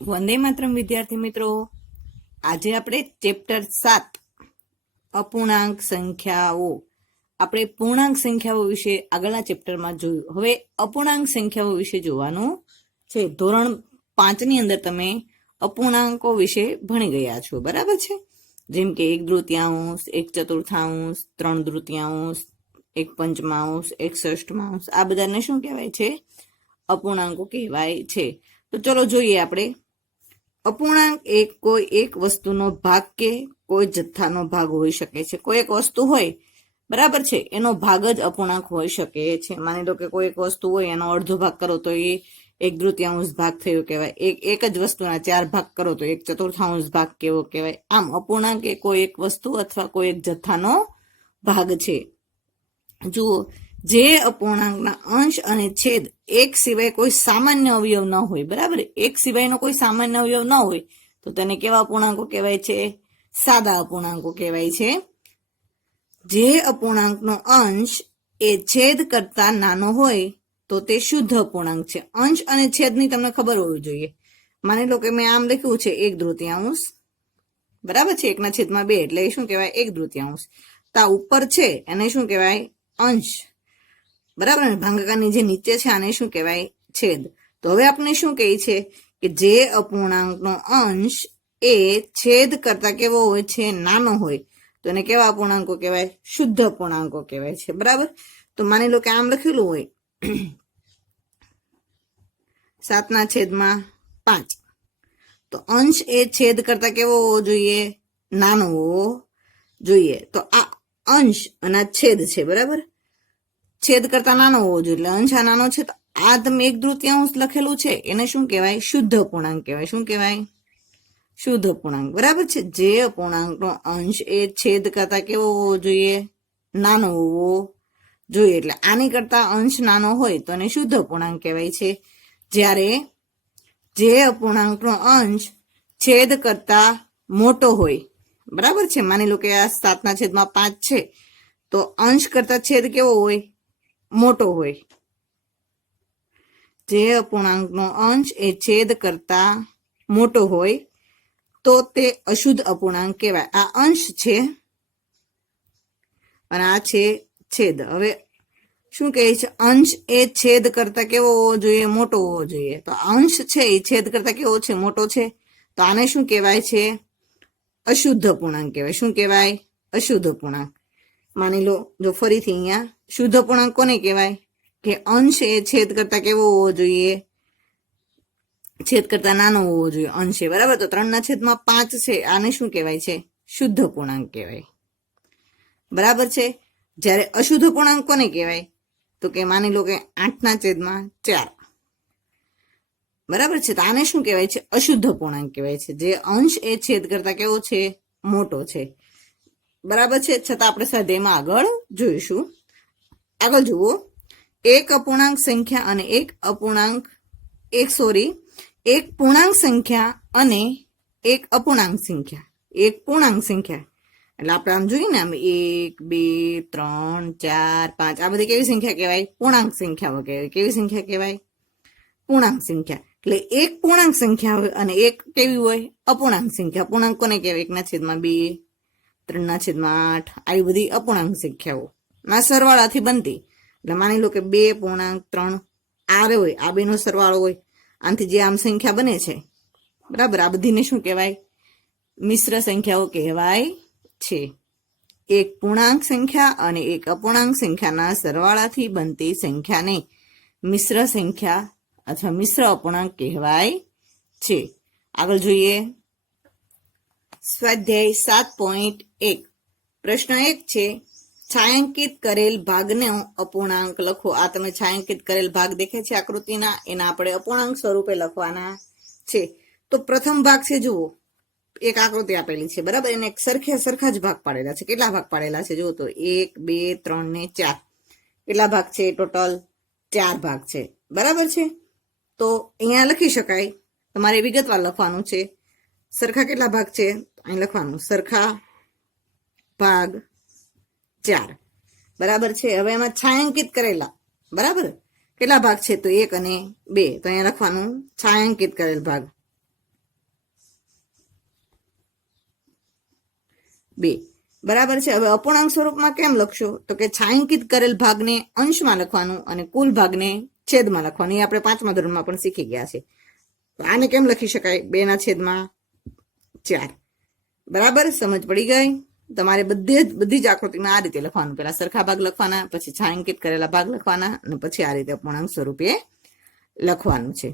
વંદે માતરમ વિદ્યાર્થી મિત્રો, આજે આપણે ચેપ્ટર 7 અપૂર્ણાંક સંખ્યાઓ આપણે પૂર્ણાંક સંખ્યાઓ વિશે આગળના ચેપ્ટરમાં જોયું. હવે અપૂર્ણાંક સંખ્યાઓ વિશે જોવાનું છે. ધોરણ 5 ની અંદર તમે અપૂર્ણાંકો વિશે ભણી ગયા છો, બરાબર છે? જેમ કે 1/3, 1/4, 3/3, 1/5, 1/6, આ બધાને શું કહેવાય છે? અપૂર્ણાંકો કહેવાય છે. તો ચલો જોઈએ આપણે. અપૂર્ણાંક કોઈ એક વસ્તુનો ભાગ કે કોઈ જથ્થાનો ભાગ હોઈ શકે છે. કોઈ એક વસ્તુ હોય, બરાબર છે, એનો ભાગ જ અપૂર્ણાંક હોઈ શકે છે. માની લો કે કોઈ એક વસ્તુ હોય, એનો અડધો ભાગ કરો તો એ 1/3 ભાગ થયો કહેવાય. એક જ વસ્તુના 4 ભાગ કરો તો 1/4 ભાગ કેવો કહેવાય. આમ અપૂર્ણાંક એ કોઈ એક વસ્તુ અથવા કોઈ એક જથ્થાનો ભાગ છે. જુઓ, જે અપૂર્ણાંકના અંશ અને છેદ એક સિવાય કોઈ સામાન્ય અવયવ ન હોય, બરાબર, એક સિવાયનો કોઈ સામાન્ય અવયવ ન હોય તો તેને કેવા અપૂર્ણાંકો કહેવાય છે? સાદા અપૂર્ણાંકો કહેવાય છે. જે અપૂર્ણાંકનો અંશ એ છેદ કરતા નાનો હોય તો તે શુદ્ધ અપૂર્ણાંક છે. અંશ અને છેદની તમને ખબર હોવી જોઈએ. માની લો કે મેં આમ લખ્યું છે 1/3, બરાબર છે, 1/2 એટલે એ શું કહેવાય? 1/3. તા ઉપર છે એને શું કહેવાય? અંશ, બરાબર ને? ભાગાકારની જે નીચે છે આને શું કહેવાય? છેદ. તો હવે આપણે શું કહે છે કે જે અપૂર્ણાંકનો અંશ એ છેદ કરતા કેવો હોય છે? નાનો હોય તો એને કેવા અપૂર્ણાંકો કહેવાય? શુદ્ધ અપૂર્ણાંકો કહેવાય છે, બરાબર? તો માની લો કે આમ લખેલું હોય 7/5, તો અંશ એ છેદ કરતા કેવો હોવો જોઈએ? નાનો હોવો જોઈએ. તો આ અંશ અને છેદ છે, બરાબર? છેદ કરતા નાનો હોવો જોઈએ એટલે અંશ આ નાનો છે. તો આ તમે 1/3 લખેલું છે એને શું કહેવાય? શુદ્ધ અપૂર્ણાંક કહેવાય. શું કહેવાય? શુદ્ધ અપૂર્ણાંક, બરાબર છે. જે અપૂર્ણાંકનો અંશ એ છેદ કરતા કેવો હોવો જોઈએ? નાનો હોવો જોઈએ. એટલે આની કરતા અંશ નાનો હોય તો એને શુદ્ધ અપૂર્ણાંક કહેવાય છે. જ્યારે જે અપૂર્ણાંકનો અંશ છેદ કરતા મોટો હોય, બરાબર છે, માની લો કે આ 7/5 છે તો અંશ કરતા છેદ કેવો હોય? મોટો હોય. જે અપૂર્ણાંકનો અંશ એ છેદ કરતા મોટો હોય તો તે અશુદ્ધ અપૂર્ણાંક કહેવાય. આ અંશ છે અને આ છે છેદ. હવે શું કહે છે? અંશ એ છેદ કરતા કેવો હોવો જોઈએ? મોટો હોવો જોઈએ. તો અંશ છે એ છેદ કરતા કેવો છે? મોટો છે. તો આને શું કહેવાય છે? અશુદ્ધ અપૂર્ણાંક કહેવાય. શું કહેવાય? અશુદ્ધ અપૂર્ણાંક. માની લો, જો ફરીથી અહીંયા શુદ્ધ અપૂર્ણાંક કોને કહેવાય? કે અંશ એ છેદ કરતા કેવો હોવો જોઈએ? છેદ કરતા નાનો હોવો જોઈએ અંશે, બરાબર? તો 3/5 છે, આને શું કહેવાય છે? શુદ્ધ અપૂર્ણાંક કહેવાય, બરાબર છે. જ્યારે અશુદ્ધ અપૂર્ણાંક કોને કહેવાય? તો કે માની લો કે 8/4, બરાબર છે. તો આને શું કહેવાય છે? અશુદ્ધ અપૂર્ણાંક કહેવાય છે. જે અંશ એ છેદ કરતા કેવો છે? મોટો છે, બરાબર છે. છતાં આપણે સ્વાધ્યાયમાં આગળ જોઈશું. આગળ જુઓ, એક પૂર્ણાંક સંખ્યા અને એક પૂર્ણાંક સંખ્યા અને એક અપૂર્ણાંક સંખ્યા. એક પૂર્ણાંક સંખ્યા એટલે આપણે આમ જોઈએ ને, આમ 1, 2, 3, 4, 5, આ બધી કેવી સંખ્યા કહેવાય? પૂર્ણાંક સંખ્યાઓ કહેવાય. કેવી સંખ્યા કહેવાય? પૂર્ણાંક સંખ્યા. એટલે એક પૂર્ણાંક સંખ્યા હોય અને એક કેવી હોય? અપૂર્ણાંક સંખ્યા. અપૂર્ણાંક કોને કહેવાય? 1/2, 3/8, આવી બધી અપૂર્ણાંક સંખ્યાઓ ના સરવાળાથી બનતી. એટલે માની લો કે 2.3 આ હોય, આ બેનો સરવાળો હોય, આનાથી જે આમ સંખ્યા બને છે, બરાબર, આ બધીને શું કહેવાય? મિશ્ર સંખ્યાઓ કહેવાય છે. એક પૂર્ણાંક સંખ્યા અને એક અપૂર્ણાંક સંખ્યાના સરવાળાથી બનતી સંખ્યાને મિશ્ર સંખ્યા અથવા મિશ્ર અપૂર્ણાંક કહેવાય છે. આગળ જોઈએ, સ્વાધ્યાય 7.1. પ્રશ્ન 1 છે, છાयांकित કરેલ ભાગનો અપૂર્ણાંક લખો. આ તમે છાयांकित કરેલ ભાગ દેખે છે આકૃતિના, એના આપણે અપૂર્ણાંક સ્વરૂપે લખવાના છે. તો પ્રથમ ભાગ છે, જુઓ, એક આકૃતિ આપેલી છે, બરાબર? એને સરખા જ ભાગ પાડેલા છે. કેટલા ભાગ પાડેલા છે? જુઓ તો 1, 2, 3 ને 4. કેટલા ભાગ છે? ટોટલ 4 ભાગ છે, બરાબર છે. તો અહીંયા લખી શકાય, તમારે વિગતવાર લખવાનું છે. સરખા કેટલા ભાગ છે? અહીં લખવાનું, સરખા ભાગ 4, બરાબર છે. હવે એમાં છાयांकित કરેલા, બરાબર, કેટલા ભાગ છે? તો 1 અને 2. તો અહીંયા લખવાનું છાयांकित કરેલ ભાગ, 2 બરાબર છે। હવે અપૂર્ણાંક સ્વરૂપમાં કેમ લખશો તો કે છાંયાંકિત કરેલ ભાગને અંશમાં લખવાનું અને કુલ ભાગને છેદમાં લખવાનું। એ આપણે 5મા ધોરણમાં પણ શીખી ગયા છે। તો આને કેમ લખી શકાય 2/4 બરાબર। સમજ પડી ગઈ। તમારે બધી જ આકૃતિમાં આ રીતે લખવાનું। પહેલા સરખા ભાગ લખવાના, પછી છાંયાંકિત કરેલા ભાગ લખવાના અને પછી આ રીતે અપૂર્ણાંક સ્વરૂપે લખવાનું છે।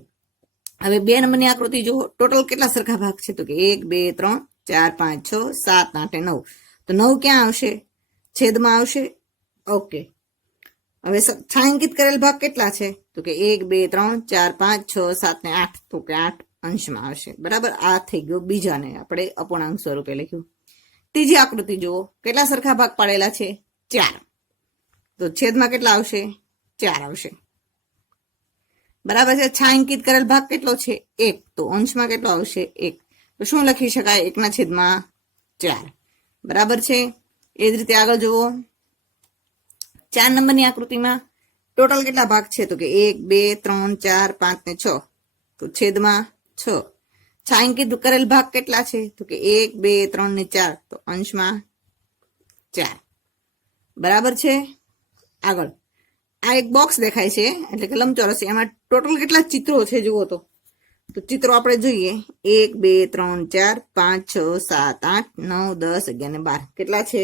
હવે 2 નંબરની આકૃતિ જુઓ। ટોટલ કેટલા સરખા ભાગ છે તો કે 1 2 3 4 5 6 7 8 9। તો 9 ક્યાં આવશે? છેદમાં આવશે। ઓકે। હવે છાંયાંકિત કરેલ ભાગ કેટલા છે તો કે 1 2 3 4 5 6 7 ને 8। તો કે 8 અંશમાં આવશે। બરાબર। આ થઈ ગયો બીજાને આપણે અપૂર્ણાંક સ્વરૂપે લખ્યું। ત્રીજી આકૃતિ જુઓ। કેટલા સરખા ભાગ પાડેલા છે? 4। તો છેદમાં કેટલા આવશે? 4 આવશે। બરાબર છે। છાંયાંકિત કરેલ ભાગ કેટલો છે? 1। તો અંશમાં કેટલો આવશે? 1। તો શું લખી શકાય? 1/4। બરાબર છે। એ જ રીતે આગળ જુઓ। 4 નંબરની આકૃતિમાં ટોટલ કેટલા ભાગ છે તો કે 1 2 3 4 5 ને 6। તો છેદમાં 6। છાંયાંકિત કરેલ ભાગ કેટલા છે તો કે 1 2 3 ને 4। તો અંશમાં 4। બરાબર છે। આગળ આ એક બોક્સ દેખાય છે એટલે કે લંબચોરસ। એમાં ટોટલ કેટલા ચિત્રો છે જુઓ તો ચિત્રો આપણે જોઈએ 1 2 3 4 5 6 7 8 9 10 11 ને 12। કેટલા છે?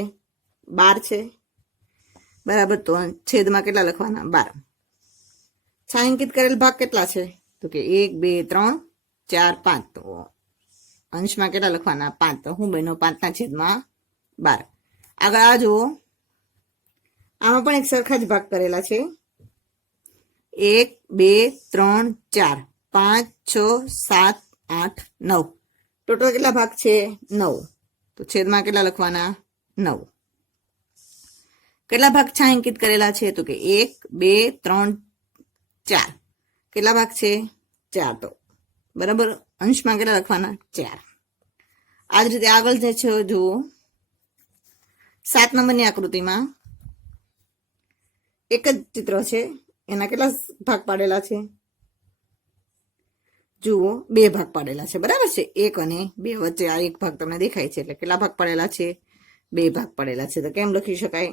12 છે। બરાબર। તો છેદમાં કેટલા લખવાના? 12। છાંયાંકિત કરેલ ભાગ કેટલા છે તો કે 1 2 3 4 5। તો અંશમાં કેટલા લખવાના? 5। તો હું બન્યો 5/12। આગળ આ જુઓ। આમાં પણ એક સરખા જ ભાગ કરેલા છે 1 2 3 4 5 6 7 8 9। ટોટલ કેટલા ભાગ છે? 9। તો છેદમાં કેટલા લખવાના? 9। કેટલા ભાગ છાંયાંકિત કરેલા છે તો કે 1 2 3 4। કેટલા ભાગ છે? 4। તો બરાબર। અંશમાં કેટલા લખવાના? 4। આ જ રીતે આગળ જે છે જુઓ। 7 નંબરની આકૃતિમાં એક જ ચિત્ર છે। એના કેટલા ભાગ પાડેલા છે? જુઓ 2 ભાગ પાડેલા છે। બરાબર છે। 1 અને 2 વચ્ચે આ એક ભાગ તમને દેખાય છે એટલે કેટલા ભાગ પાડેલા છે? 2 ભાગ પાડેલા છે। તો કેમ લખી શકાય?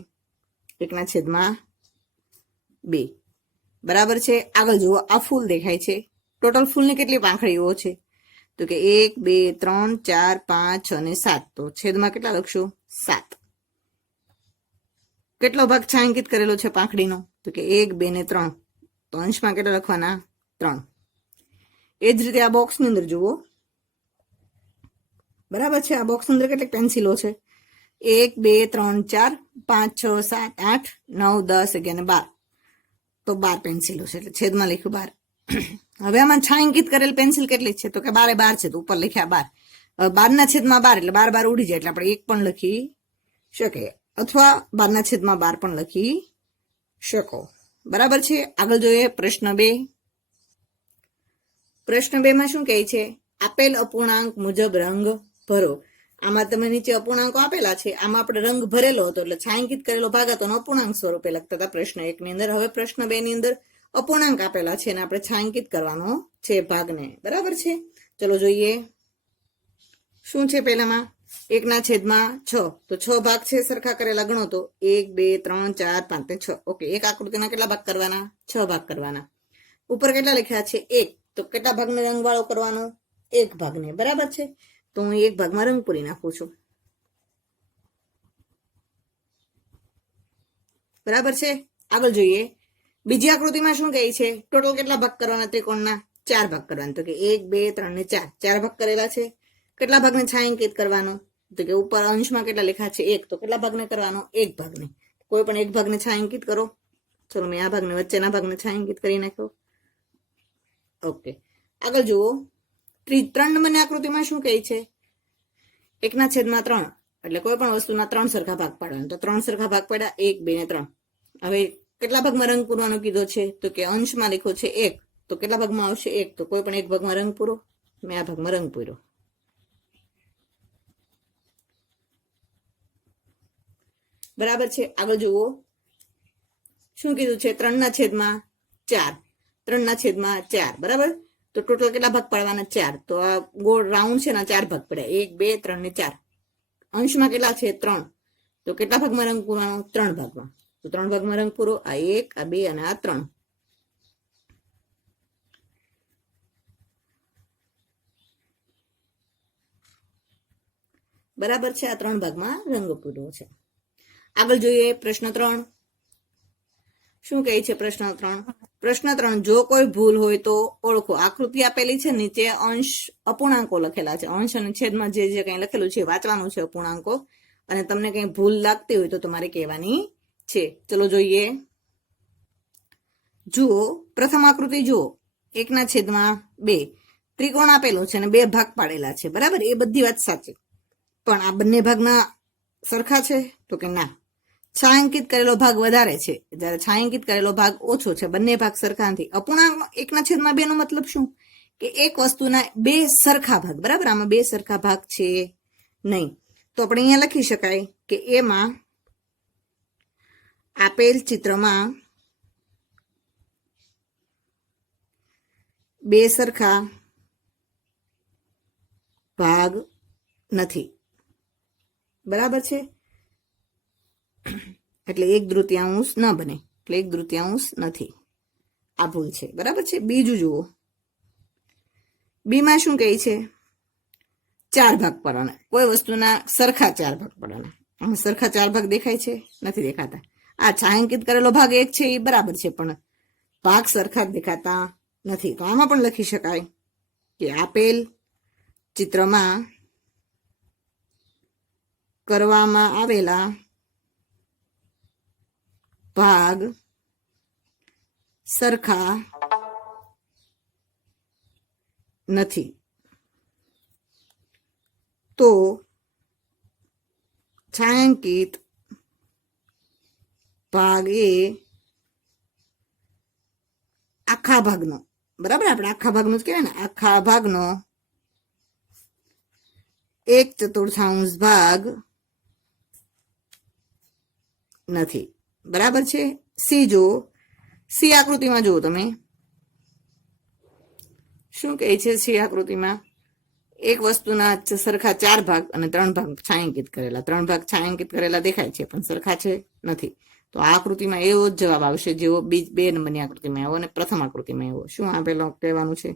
1/2। બરાબર છે। આગળ જુઓ। આ ફૂલ દેખાય છે। ટોટલ ફૂલની કેટલી પાંખડીઓ છે તો કે 1 2 3 4 5 6 ને 7। તો છેદમાં કેટલા લખશો? 7। કેટલો ભાગ છાંયાંકિત કરેલો છે પાંખડીનો તો કે 1 2 ને 3। તો અંશમાં કેટલા લખવાના? 3। એ જ રીતે આ બોક્સની અંદર જુઓ। બરાબર છે। આ બોક્સની અંદર કેટલી પેન્સિલો છે? 1 2 3 4 5 6 7 8 9 10 11 ને 12। તો 12 પેન્સિલો છે એટલે છેદમાં લખ્યું 12। હવે આમાં છાંયાંકિત કરેલ પેન્સિલ કેટલી છે તો કે 12 છે। તો ઉપર લખ્યા 12। હવે 12/12 એટલે 12 ઉડી જાય એટલે આપણે 1 પણ લખી શકીએ અથવા 12/12 પણ લખી શકો। બરાબર છે। આગળ જોઈએ પ્રશ્ન 2। પ્રશ્ન 2 માં શું કહે છે? આપેલ અપૂર્ણાંક મુજબ રંગ ભરો। આમાં તમે નીચે અપૂર્ણાંકો આપેલા છે। આમાં આપણે રંગ ભરેલો હતો એટલે છાંયાંકિત કરેલો ભાગ હતો અને અપૂર્ણાંક સ્વરૂપે લખતા હતા પ્રશ્ન 1 ની અંદર। હવે પ્રશ્ન 2 ની અંદર અપૂર્ણાંક આપેલા છે અને આપણે છાંયાંકિત કરવાનો છે ભાગને। બરાબર છે। ચલો જોઈએ શું છે પહેલામાં 1/6। તો 6 ભાગ છે સરખા કરેલા ગણો તો 1 2 3 4 5 ને 6। ઓકે। એક આકૃતિના કેટલા ભાગ કરવાના? 6 ભાગ કરવાના। ઉપર કેટલા લખ્યા છે? 1। તો કેટલા ભાગને રંગ વાળો કરવાનો? 1 ભાગને। બરાબર છે। તો હું 1 ભાગમાં રંગ પૂરી નાખું છું। બરાબર છે। આગળ જોઈએ બીજી આકૃતિમાં શું કહે છે? ટોટલ કેટલા ભાગ કરવાના ત્રિકોણના? 4 ભાગ કરવાના। તો કે 1 2 3 ને 4। 4 ભાગ કરેલા છે। કેટલા ભાગને છાંયાંકિત કરવાનો તો કે ઉપર અંશમાં કેટલા લખ્યા છે? 1। તો કેટલા ભાગને કરવાનો? 1 ભાગને। કોઈ પણ 1 ભાગને છાંયાંકિત કરો। ચલો મેં આ ભાગને વચ્ચેના ભાગને છાંયાંકિત કરી નાખ્યો। ઓકે। આગળ જુઓ 3 નંબરની આકૃતિમાં શું કહે છે? 1/3 એટલે કોઈ પણ વસ્તુના 3 સરખા ભાગ પાડવાના। તો 3 સરખા ભાગ પડ્યા 1 2 ને 3। હવે કેટલા ભાગમાં રંગ પૂરવાનો કીધો છે તો કે અંશમાં લખ્યો છે 1। તો કેટલા ભાગમાં આવશે? 1। તો કોઈ પણ 1 ભાગમાં રંગ પૂરો। મેં આ ભાગમાં રંગ પૂર્યો। બરાબર છે। આગળ જુઓ શું કીધું છે? 3/4। 3/4। બરાબર। તો ટોટલ કેટલા ભાગ પાડવાના? 4। તો આ ગોળ રાઉન્ડ છે ને 4 ભાગ પડ્યા 1 2 3 ને 4। અંશમાં કેટલા છે 3, તો કેટલા ભાગમાં રંગ પૂરવાનો 3 ભાગમાં. તો 3 ભાગમાં રંગ પૂરો, આ 1, આ 2 અને આ 3. બરાબર છે, આ 3 ભાગમાં રંગ પૂરો છે. આગળ જોઈએ પ્રશ્ન 3. શું કહે છે પ્રશ્ન 3? પ્રશ્ન 3, જો કોઈ ભૂલ હોય તો ઓળખો. આકૃતિ આપેલી છે, નીચે અંશ અપૂર્ણાંકો લખેલા છે. અંશ અને છેદમાં જે જે કંઈ લખેલું છે વાંચવાનું છે અપૂર્ણાંકો, અને તમને કંઈ ભૂલ લાગતી હોય તો તમારે કહેવાની છે. ચલો જોઈએ. જુઓ, પ્રથમ આકૃતિ જુઓ, 1/2 ત્રિકોણ આપેલો છે અને 2 ભાગ પાડેલા છે. બરાબર, એ બધી વાત સાચી, પણ આ બંને ભાગના સરખા છે તો કે ના. છાંયાંકિત કરેલો ભાગ વધારે છે, જ્યારે છાંયાંકિત કરેલો ભાગ ઓછો છે. બંને ભાગ સરખા નથી. અપૂર્ણાંક 1/2 નો મતલબ શું? કે એક વસ્તુના 2 સરખા ભાગ. બરાબર, આમાં 2 સરખા ભાગ છે નહીં. તો આપણે અહીંયા લખી શકાય કે એમાં આપેલ ચિત્રમાં 2 સરખા ભાગ નથી. બરાબર છે, એટલે 1/3 ન બને, એટલે 1/3 નથી. આ ભૂલ છે. બરાબર છે. બીજું જુઓ, બીમાં શું કહે છે? 4 ભાગ પાડવાના. કોઈ વસ્તુના સરખા 4 ભાગ પાડવાના. આમ સરખા 4 ભાગ દેખાય છે? નથી દેખાતા. આ છાંયાંકિત કરેલો ભાગ 1 છે એ બરાબર છે, પણ ભાગ સરખા જ દેખાતા નથી. તો આમાં પણ લખી શકાય કે આપેલ ચિત્રમાં કરવામાં આવેલા ભાગ સરખા નથી. તો છાંયાંકિત ભાગ એ આખા ભાગનો, બરાબર, આપણે આખા ભાગનો જ કહેવાય ને, આખા ભાગનો 1/4 ભાગ નથી. બરાબર છે. સી જો, સી આકૃતિમાં જુઓ તમે, શું કહે છે? સી આકૃતિમાં એક વસ્તુના સરખા 4 ભાગ અને 3 ભાગ છાંયાંકિત કરેલા. 3 ભાગ છાંયાંકિત કરેલા દેખાય છે, પણ સરખા છે નથી. તો આ આકૃતિમાં એવો જ જવાબ આવશે જેવો 2 નંબરની આકૃતિમાં આવ્યો અને પ્રથમ આકૃતિમાં આવ્યો. શું આપેલો કહેવાનું છે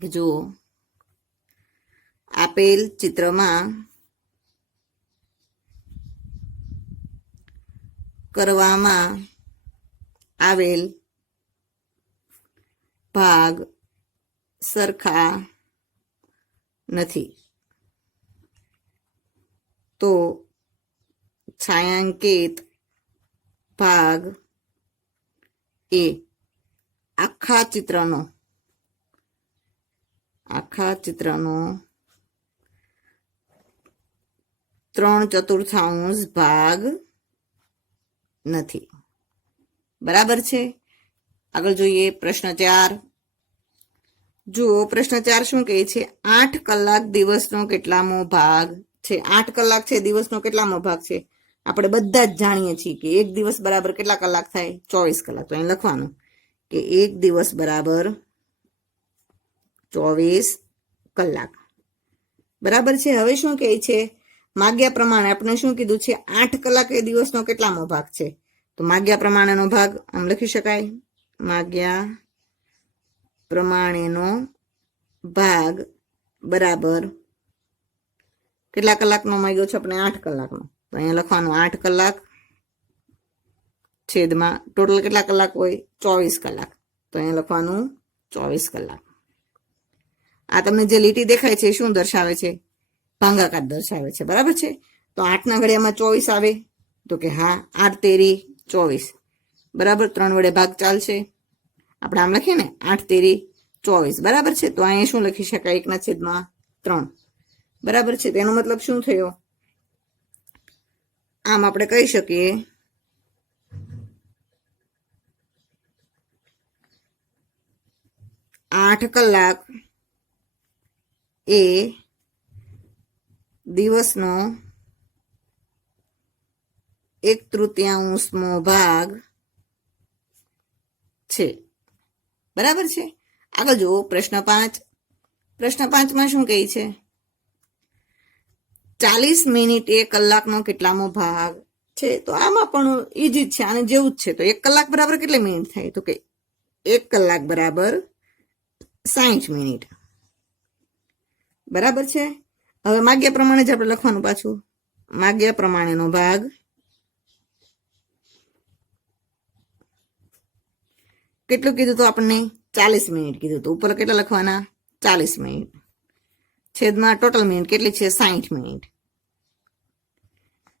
કે જો આપેલ ચિત્રમાં કરવામાં આવેલ ભાગ સરખા નથી. તો છાંયાંકિત ભાગ એ આખા ચિત્રનો 3/4 ભાગ નથી. બરાબર છે. આગળ જોઈએ પ્રશ્ન 4. જુઓ, પ્રશ્ન 4 શું કહે છે? 8 કલાક દિવસનો કેટલામો ભાગ છે? 8 કલાક છે દિવસનો કેટલામો ભાગ છે? આપણે બધા જ જાણીએ છીએ કે એક દિવસ બરાબર કેટલા કલાક થાય? 24 કલાક. તો અહીં લખવાનું કે એક દિવસ બરાબર 24 કલાક. બરાબર છે. હવે શું કહે છે? માગ્યા પ્રમાણે આપણે શું કીધું છે? 8 કલાક એ દિવસનો કેટલામો ભાગ છે? તો માગ્યા પ્રમાણેનો ભાગ આમ લખી શકાય, માગ્યા પ્રમાણેનો ભાગ બરાબર કેટલા કલાકનો માગ્યો છે આપણે? 8 કલાકનો. તો અહીંયા લખવાનું 8 કલાક છેદમાં ટોટલ કેટલા કલાક હોય? 24 કલાક. તો અહીંયા લખવાનું 24 કલાક. આ તમને જે લીટી દેખાય છે શું દર્શાવે છે? ભાગાકાર દર્શાવે છે. બરાબર છે. તો 8ના ઘડિયામાં 24 આવે તો કે હા, 8 તેરી 24. બરાબર, 3 વડે ભાગ ચાલશે. આપણે આમ લખીએ ને 8 તેરી 24. બરાબર છે. તો અહીંયા શું લખી શકાય? 1/3. બરાબર છે. તેનો મતલબ શું થયો? આમ આપણે કહી શકીએ 8 કલાક એ દિવસનો 1/3 ભાગ છે. બરાબર છે. આગળ જુઓ પ્રશ્ન 5. પ્રશ્ન 5માં શું કહે છે? 40 મિનિટ એ કલાકનો કેટલામો ભાગ છે? તો આમાં પણ ઈજી જ છે, આને જેવું જ છે. તો 1 કલાક બરાબર કેટલી મિનિટ થાય? તો કે 1 કલાક બરાબર 60 મિનિટ. બરાબર છે. હવે માગ્યા પ્રમાણે જ આપણે લખવાનું પાછું. માગ્યા પ્રમાણેનો ભાગ કેટલું કીધું તો આપણને? 40 મિનિટ કીધું. તો ઉપર કેટલા લખવાના? 40 મિનિટ. છેદમાં ટોટલ મિનિટ કેટલી છે? 60 મિનિટ.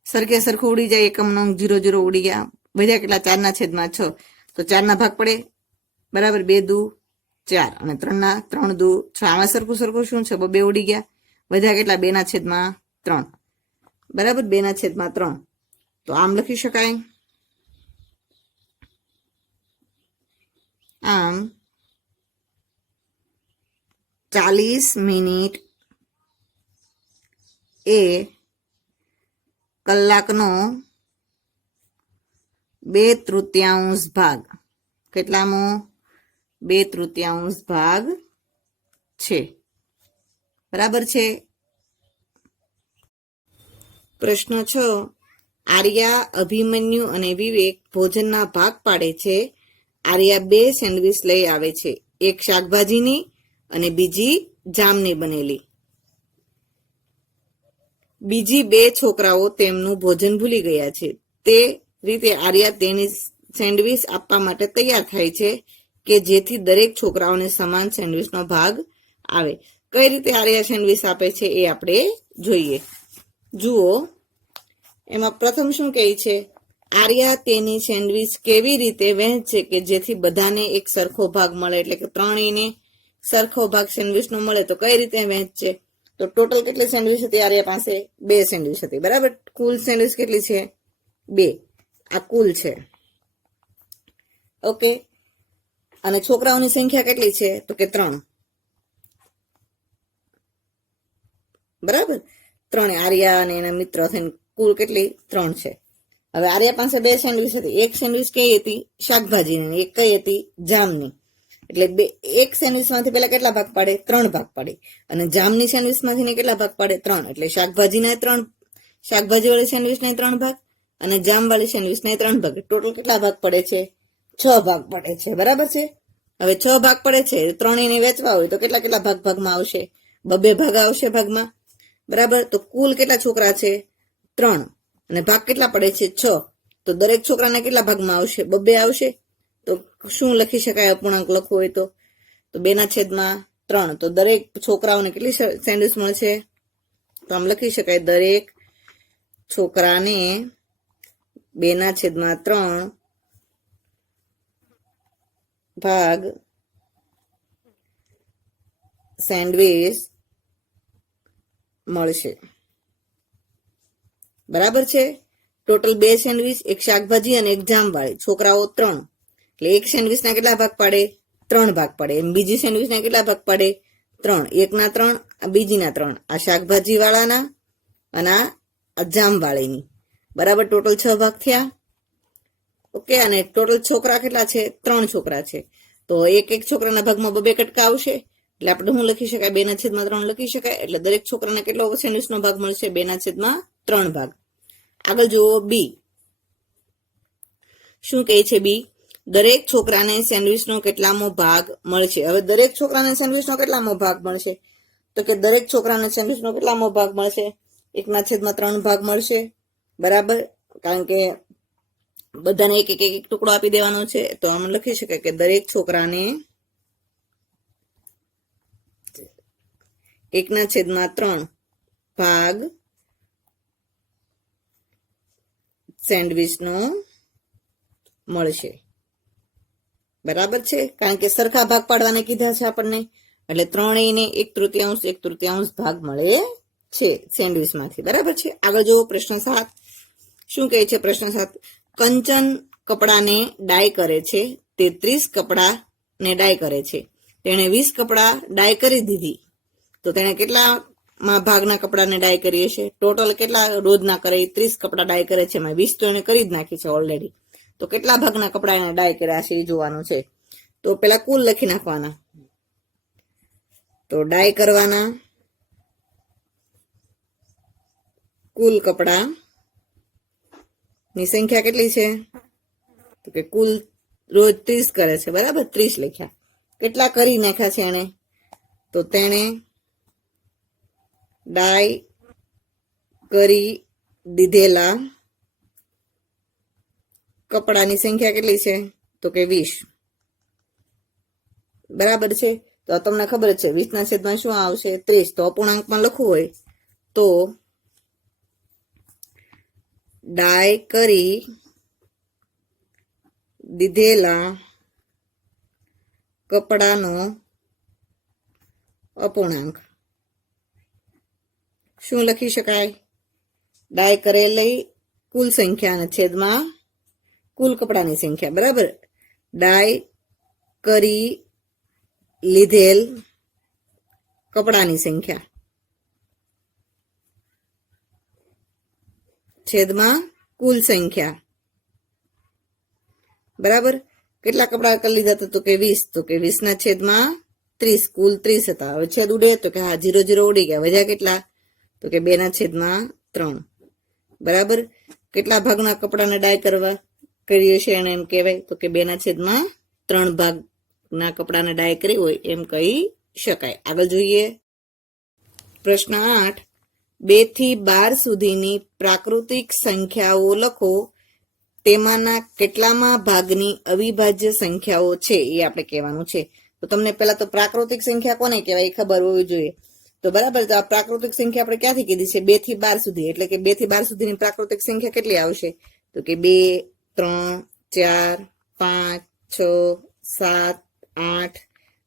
સરખે સરખું ઉડી જાય, એકમનો 0 0 ઉડી ગયા. વધ્યા કેટલા? 4 ના છેદમાં 6. તો 4 ના ભાગ પડે બરાબર. 2 દુ 4 અને 3 ના 3 દુ 6. આમાં સરખું સરખું શું છે? 2 ઉડી ગયા. વધ્યા કેટલા? 2 ના છેદમાં 3 બરાબર. 2 ના છેદમાં 3. તો આમ લખી શકાય. આમ 40 મિનિટ એ કલાકનો 2/3 ભાગ. કેટલામો? 2/3 ભાગ છે. બરાબર છે. પ્રશ્ન 6. આર્યા, અભિમન્યુ અને વિવેક ભોજનના ભાગ પાડે છે. આર્યા 2 સેન્ડવીચ લઈ આવે છે, એક શાકભાજીની અને બીજી જામની બનેલી. બીજી 2 છોકરાઓ તેમનું ભોજન ભૂલી ગયા છે. તે રીતે આર્યા તેની સેન્ડવીચ આપવા માટે તૈયાર થાય છે કે જેથી દરેક છોકરાઓને સમાન સેન્ડવીચનો ભાગ આવે. કઈ રીતે આર્યા સેન્ડવીચ આપે છે એ આપણે જોઈએ. જુઓ, એમાં પ્રથમ શું કહે છે? આર્યા તેની સેન્ડવીચ કેવી રીતે વહેંચે કે જેથી બધાને એક સરખો ભાગ મળે, એટલે કે ત્રણેયને સરખો ભાગ સેન્ડવીચનો મળે. તો કઈ રીતે વહેંચે? તો ટોટલ કેટલી સેન્ડવીચ હતી આર્યા પાસે? 2 સેન્ડવીચ હતી. બરાબર. કુલ સેન્ડવીચ કેટલી છે? 2. આ કુલ છે. ઓકે. અને છોકરાઓની સંખ્યા કેટલી છે? તો કે 3. બરાબર. 3 આર્યા અને એના મિત્રો થઈને કુલ કેટલી? 3 છે. હવે આર્યા પાસે 2 સેન્ડવીચ હતી. એક સેન્ડવીચ કઈ હતી? શાકભાજીની. એક કઈ હતી? જામની. એટલે એક સેન્ડવીચમાંથી પેલા કેટલા ભાગ પાડે? 3 ભાગ પાડે. અને જામની સેન્ડવીચમાંથી કેટલા ભાગ પાડે? 3. એટલે શાકભાજીના 3, શાકભાજી વાળી સેન્ડવીચના 3 ભાગ અને જામ વાળી સેન્ડવીચના 3 ભાગ. ટોટલ કેટલા ભાગ પડે છે? 6 ભાગ પડે છે. બરાબર છે. હવે 6 ભાગ પડે છે, ત્રણેયને વેચવા હોય તો કેટલા કેટલા ભાગમાં આવશે? 2 ભાગ આવશે ભાગમાં. બરાબર. તો કુલ કેટલા છોકરા છે? 3. અને ભાગ કેટલા પડે છે? 6. તો દરેક છોકરાના કેટલા ભાગમાં આવશે? 2 આવશે. તો શું લખી શકાય? અપૂર્ણાંક લખવું હોય તો 2/3. તો દરેક છોકરાઓને કેટલી સેન્ડવીચ મળશે? તો આમ લખી શકાય, દરેક છોકરાને 2/3 ભાગ સેન્ડવીચ મળશે. બરાબર છે. ટોટલ 2 સેન્ડવીચ, એક શાકભાજી અને એક જામવાળી. છોકરાઓ 3. એટલે એક સેન્ડવીચના કેટલા ભાગ પાડે? 3 ભાગ પાડે. એમ બીજી સેન્ડવીચના કેટલા ભાગ પાડે? 3. એકના 3, બીજીના 3. આ શાકભાજી વાળાના અને આ જામવાળીની. બરાબર. ટોટલ 6 ભાગ થયા. ઓકે. અને ટોટલ છોકરા કેટલા છે? 3 છોકરા છે. તો એક છોકરાના ભાગમાં 2 કટકા આવશે. એટલે આપણે શું લખી શકાય? 2/3 લખી શકાય. એટલે દરેક છોકરાને કેટલો સેન્ડવીચનો ભાગ મળશે? 2/3 ભાગ. આગળ જુઓ બી. શું કહે છે બી? દરેક છોકરાને સેન્ડવીચનો કેટલામો ભાગ મળશે? હવે દરેક છોકરાને સેન્ડવીચનો કેટલામો ભાગ મળશે? તો કે દરેક છોકરાને સેન્ડવીચનો કેટલામો ભાગ મળશે? 1/3 ભાગ મળશે. બરાબર. કારણ કે બધાને એક એક ટુકડો આપી દેવાનો છે. તો આમ લખી શકાય કે દરેક છોકરાને 1/3 ભાગ સેન્ડવીચનો મળશે. બરાબર છે. કારણ કે સરખા ભાગ પાડવાને કીધા છે આપણને. એટલે ત્રણેયને 1/3 ભાગ મળે છે સેન્ડવીચમાંથી. બરાબર છે. આગળ જુઓ પ્રશ્ન 7. શું કહે છે પ્રશ્ન 7? કંચન કપડાને ડાય કરે છે. તે 30 કપડાને ડાય કરે છે. તેણે 20 કપડા ડાય કરી દીધી. તો તેણે કેટલામાં ભાગના કપડાને ડાય કરી હશે? ટોટલ કેટલા રોજના કરે? 30 કપડા ડાય કરે છે. એમાં 20 તો એને કરી જ નાખી છે ઓલરેડી. તો કેટલા ભાગના કપડા એને ડાય કર્યા છે એ જોવાનું છે. તો પેલા કુલ લખી નાખવાના. તો ડાય કરવાના કુલ કપડા ની સંખ્યા કેટલી છે? તો કે કુલ રોજ 30 કરે છે, બરાબર, 30 લખ્યા. કેટલા કરી નાખ્યા છે એને? તો તેણે ડાય કરી દીધેલા કપડાની સંખ્યા કેટલી છે? તો કે 20. બરાબર છે. તો તમને ખબર છે 20 ના છેદમાં શું આવશે? 30. તો અપૂર્ણાંકમાં લખવું હોય તો ડાય કરી દીધેલા કપડાનો અપૂર્ણાંક શું લખી શકાય? ડાય કરેલી કુલ સંખ્યા અને છેદમાં કુલ કપડાની સંખ્યા. બરાબર. ડાય કરી લીધેલ કપડાની સંખ્યા છેદમાં કુલ સંખ્યા. બરાબર. કેટલા કપડા કરી લીધા હતા? તો કે 20. તો કે 20 ના છેદમાં 30. કુલ 30 હતા. હવે છેદ ઉડે તો કે હા 0 0 ઉડી ગયા. વધ્યા કેટલા? તો કે 2 ના છેદમાં 3. બરાબર. કેટલા ભાગના કપડાને ડાય કરવા કરીએ છે એને એમ કહેવાય? તો કે 2 ના છેદમાં 3 ભાગના કપડાને ડાય કરી હોય એમ કહી શકાય. આગળ જોઈએ. પ્રશ્ન 8. 2 થી 12 સુધીની પ્રાકૃતિક સંખ્યાઓ લખો. તેમાંના કેટલામાં ભાગની અવિભાજ્ય સંખ્યાઓ છે એ આપણે કહેવાનું છે. તો તમને પહેલા તો પ્રાકૃતિક સંખ્યા કોને કહેવાય એ ખબર હોવી જોઈએ. તો બરાબર. તો આ પ્રાકૃતિક સંખ્યા આપણે ક્યાંથી કીધી છે? 2 થી 12 સુધી. એટલે કે 2 થી 12 સુધીની પ્રાકૃતિક સંખ્યા કેટલી આવશે? તો કે 2, 3, 4, 5, 6, 7, 8,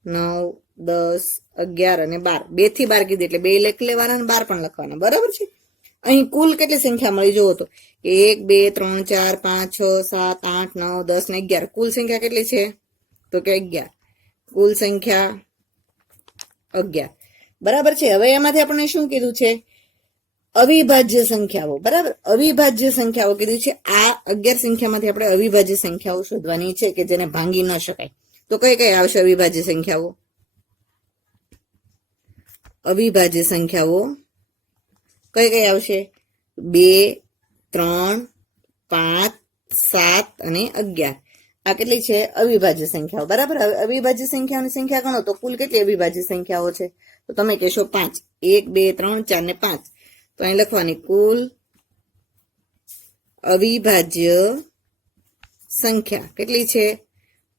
9, 10, 11 અને 12. 2 થી 12 કીધી એટલે 2 લખી લેવાના અને 12 પણ લખવાના. બરાબર છે. અહીં કુલ કેટલી સંખ્યા મળી જોવો તો 1, 2, 3, 4, 5, 6, 7, 8, 9, 10 ને 11. કુલ સંખ્યા કેટલી છે? તો કે 11. કુલ સંખ્યા 11. બરાબર છે. હવે એમાંથી આપણે શું કીધું છે? અવિભાજ્ય સંખ્યાઓ. બરાબર. અવિભાજ્ય સંખ્યાઓ કીધું છે. આ 11 સંખ્યામાંથી આપણે અવિભાજ્ય સંખ્યાઓ શોધવાની છે કે જેને ભાંગી ન શકાય. તો કઈ કઈ આવશે અવિભાજ્ય સંખ્યાઓ? અવિભાજ્ય સંખ્યાઓ કઈ કઈ આવશે? 2, 3, 5, 7 અને 11. આ કેટલી છે? અવિભાજ્ય સંખ્યાઓ. બરાબર. હવે અવિભાજ્ય સંખ્યાઓની સંખ્યા ગણો તો કુલ કેટલી અવિભાજ્ય સંખ્યાઓ છે? તો તમે કહેશો 5. 1, 2, 3, 4 ને 5. તો અહીં લખવાની કુલ અવિભાજ્ય સંખ્યા કેટલી છે?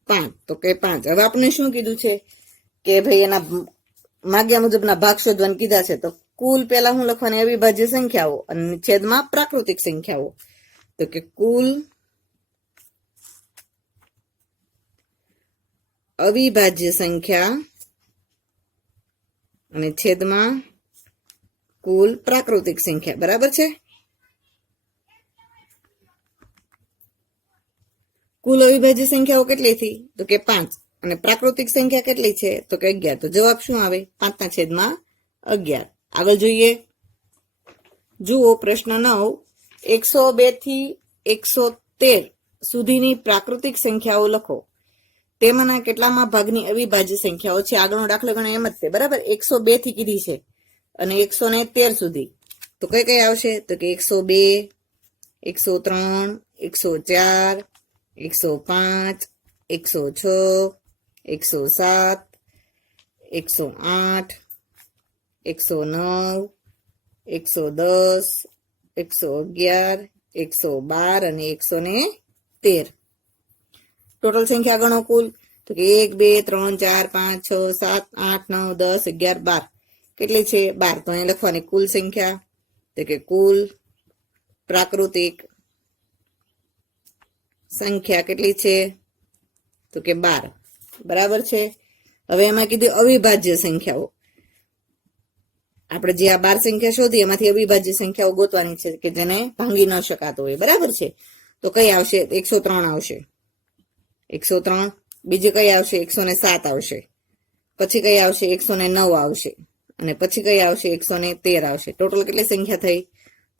5. તો કે 5. હવે આપણે શું કીધું છે કે ભાઈ એના માગ્યા મુજબના ભાગ શોધવાના કીધા છે. તો કુલ પેલા હું લખવાની? અવિભાજ્ય સંખ્યાઓ અને છેદમાં પ્રાકૃતિક સંખ્યાઓ. તો કે કુલ અવિભાજ્ય સંખ્યા અને છેદમાં કુલ પ્રાકૃતિક સંખ્યા. બરાબર છે. કુલ અવિભાજ્ય સંખ્યાઓ કેટલી થઈ? તો કે 5. અને પ્રાકૃતિક સંખ્યા કેટલી છે? તો કે 11. તો જવાબ શું આવે? 5 ના છેદમાં 11. આગળ જોઈએ. જુઓ પ્રશ્ન 9. 102 થી 113 સુધીની પ્રાકૃતિક સંખ્યાઓ લખો. તેમાંના કેટલામાં ભાગની અવિભાજ્ય સંખ્યાઓ છે? આગળનો દાખલો ગણો એમ જ છે. બરાબર. 102 થી કીધી છે અને 113 સુધી. તો કઈ કઈ આવશે? તો કે 102, 103, 104, 105, 106, 107, 108, 109, 110, 111, 112 અને 113. ટોટલ સંખ્યા ગણો કુલ. તો કે 1, 2, 3, 4, 5, 6, 7, 8, 9, 10, 11, 12. કેટલી છે? 12. તો અહીં લખવાની કુલ સંખ્યા. તો કે કુલ પ્રાકૃતિક સંખ્યા કેટલી છે? તો કે 12. બરાબર છે. હવે એમાં કીધું અવિભાજ્ય સંખ્યાઓ. આપણે જે આ 12 સંખ્યા શોધી એમાંથી અવિભાજ્ય સંખ્યાઓ ગોતવાની છે કે જેને ભાંગી ન શકાતો હોય. બરાબર છે. તો કઈ આવશે? 103 આવશે. 103. બીજી કઈ આવશે? 107 આવશે. પછી કઈ આવશે? 109 આવશે. અને પછી કઈ આવશે? 113 આવશે. ટોટલ કેટલી સંખ્યા થઈ?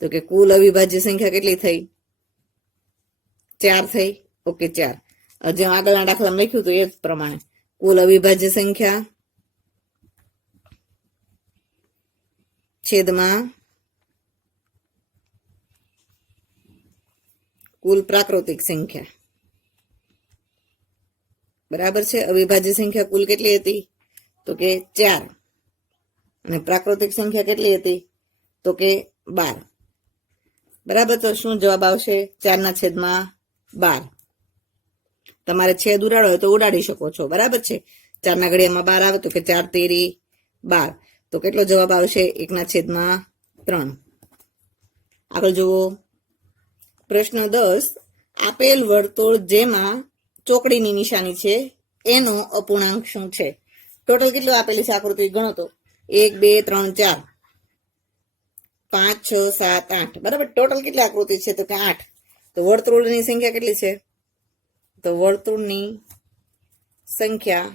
તો કે કુલ અવિભાજ્ય સંખ્યા કેટલી થઈ? 4 થઈ. ઓકે, 4. જેમ આગળના દાખલામાં લખ્યું હતું એ જ પ્રમાણે કુલ અવિભાજ્ય સંખ્યા છેદમાં કુલ પ્રાકૃતિક સંખ્યા બરાબર છે. અવિભાજ્ય સંખ્યા કુલ કેટલી હતી તો કે 4 અને પ્રાકૃતિક સંખ્યા કેટલી હતી તો કે 12. બરાબર. તો શું જવાબ આવશે 4/12. તમારે છેદ ઉડાડો હોય તો ઉડાડી શકો છો. બરાબર છે. 4 ઘડિયામાં 12 આવે તો કે 4 તેરી 12. તો કેટલો જવાબ આવશે 1/3. આગળ જુઓ પ્રશ્ન 10. આપેલ વર્તુળ જેમાં ચોકડીની નિશાની છે એનો અપૂર્ણાંક શું છે? ટોટલ કેટલું આપેલી છે આકૃતિ ગણો તો 1 2 3 4 5 6 7 8. બરાબર. ટોટલ કેટલી આકૃતિ છે તો કે 8. તો વર્તુળની સંખ્યા કેટલી છે તો વર્તુળની સંખ્યા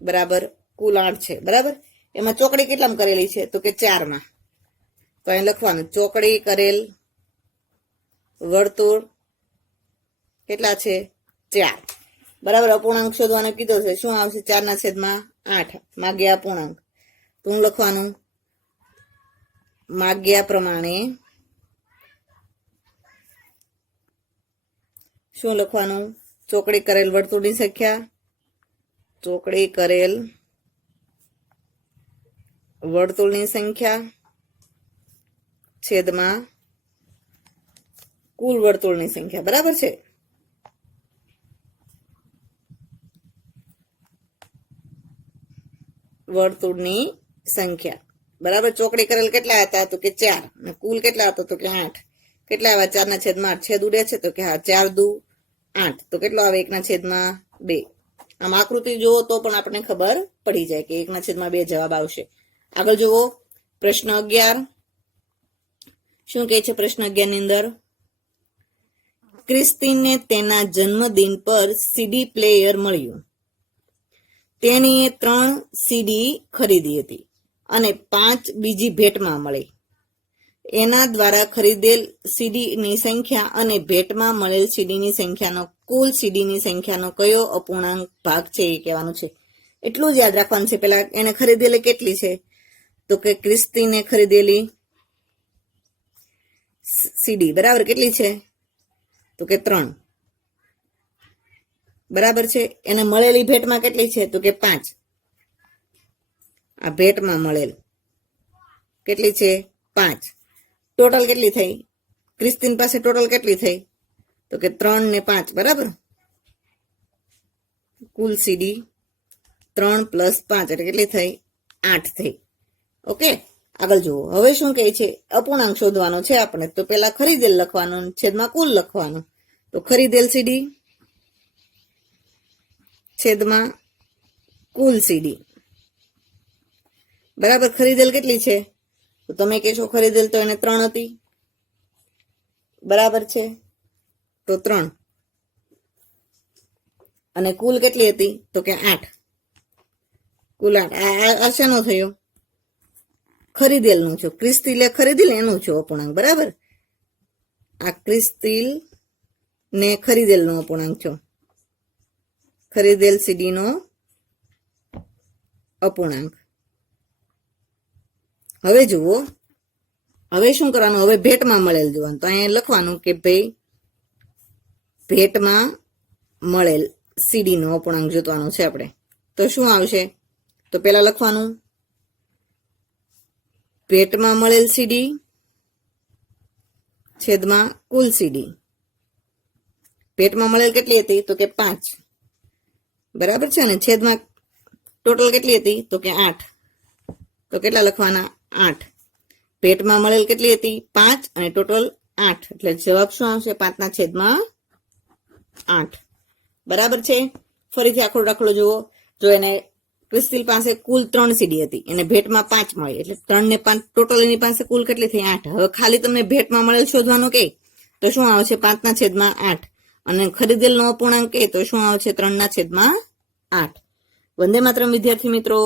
બરાબર કુલ 8 છે. બરાબર. એમાં ચોકડી કેટલામાં કરેલી છે તો કે 4માં. તો અહીં લખવાનું ચોકડી કરેલ વર્તુળ કેટલા છે 4. બરાબર. અપૂર્ણાંક શોધવાનો કીધો છે. શું આવશે 4/8 માગ્યા અપૂર્ણાંક. તો હું લખવાનું માગ્યા પ્રમાણે શું લખવાનું ચોકડી કરેલ વર્તુળની સંખ્યા ચોકડી કરેલ વર્તુળની સંખ્યા છેદમાં કુલ વર્તુળની સંખ્યા. બરાબર છે. વર્તુળની સંખ્યા બરાબર. ચોકડી કરેલ કેટલા હતા તો કે 4 અને કુલ કેટલા હતા તો કે 8. કેટલા આવ્યા 4/8. છેદ ઉડે છે તો કે હા 4 દુ 8. તો કેટલો આવે 1/2. આમ આકૃતિ જુઓ તો પણ આપણને ખબર પડી જાય કે 1/2 જવાબ આવશે. આગળ જુઓ પ્રશ્ન 11. શું કહે છે પ્રશ્ન 11 ની અંદર? ક્રિસ્તીને તેના જન્મદિન પર સીડી પ્લેયર મળ્યું. તેણીએ 3 સીડી ખરીદી હતી અને 5 બીજી ભેટમાં મળી. એના દ્વારા ખરીદેલ સીડીની સંખ્યા અને ભેટમાં મળેલ સીડીની સંખ્યાનો કુલ સીડીની સંખ્યાનો કયો અપૂર્ણાંક ભાગ છે એ કહેવાનું છે. એટલું જ યાદ રાખવાનું છે. પેલા એને ખરીદેલી કેટલી છે તો કે ક્રિસ્તીને ખરીદેલી સીડી બરાબર કેટલી છે તો કે 3. બરાબર છે. એને મળેલી ભેટમાં કેટલી છે તો કે 5. આ ભેટમાં મળેલ કેટલી છે 5. ટોટલ કેટલી થઈ ક્રિસ્તીન પાસે ટોટલ કેટલી થઈ તો કે 3 ને 5. બરાબર. કુલ સીડી 3 + 5 એટલે કેટલી થઈ 8 થઈ. ઓકે. આગળ જુઓ હવે શું કહે છે અપૂર્ણાંક શોધવાનો છે આપણે. તો પેલા ખરીદેલ લખવાનું છેદમાં કુલ લખવાનું. તો ખરીદેલ સીડી છેદમાં કુલ સીડી બરાબર. ખરીદેલ કેટલી છે તો તમે કહેશો ખરીદેલ તો એને 3 હતી. બરાબર છે. તો 3 અને કુલ કેટલી હતી તો કે 8. કુલ 8. આ શેનો થયો ખરીદેલનું છે. ક્રિસ્તીલે ખરીદેલ એનું છે અપૂર્ણાંક. બરાબર. આ ક્રિસ્તીલ ને ખરીદેલનો અપૂર્ણાંક છે. ખરીદેલ સીડીનો અપૂર્ણાંક. હવે જુઓ હવે શું કરવાનું હવે ભેટમાં મળેલ જોવાનું. તો અહીંયા લખવાનું કે ભાઈ ભેટમાં મળેલ સીડીનો અપૂર્ણાંક જોવાનું છે આપણે. તો શું આવશે તો પેલા લખવાનું ભેટમાં મળેલ સીડી છેદમાં કુલ સીડી. ભેટમાં મળેલ કેટલી હતી તો કે 5. બરાબર છે. ને છેદમાં ટોટલ કેટલી હતી તો કે 8. તો કેટલા લખવાના 8. ભેટમાં મળેલ કેટલી હતી 5 અને ટોટલ 8 એટલે જવાબ શું આવશે 5/8. બરાબર છે. ફરીથી આખો દાખલો જુઓ. જો એને ક્રિસ્તીલ પાસે કુલ 3 સીડી હતી એને ભેટમાં 5 મળી એટલે 3 ને 5 ટોટલ એની પાસે કુલ કેટલી થઈ 8. હવે ખાલી તમને ભેટમાં મળેલ શોધવાનું કે તો શું આવશે 5/8 અને ખરીદેલનો અપૂર્ણાંક કે તો શું આવશે 3/8. વંદે માતરમ વિદ્યાર્થી મિત્રો.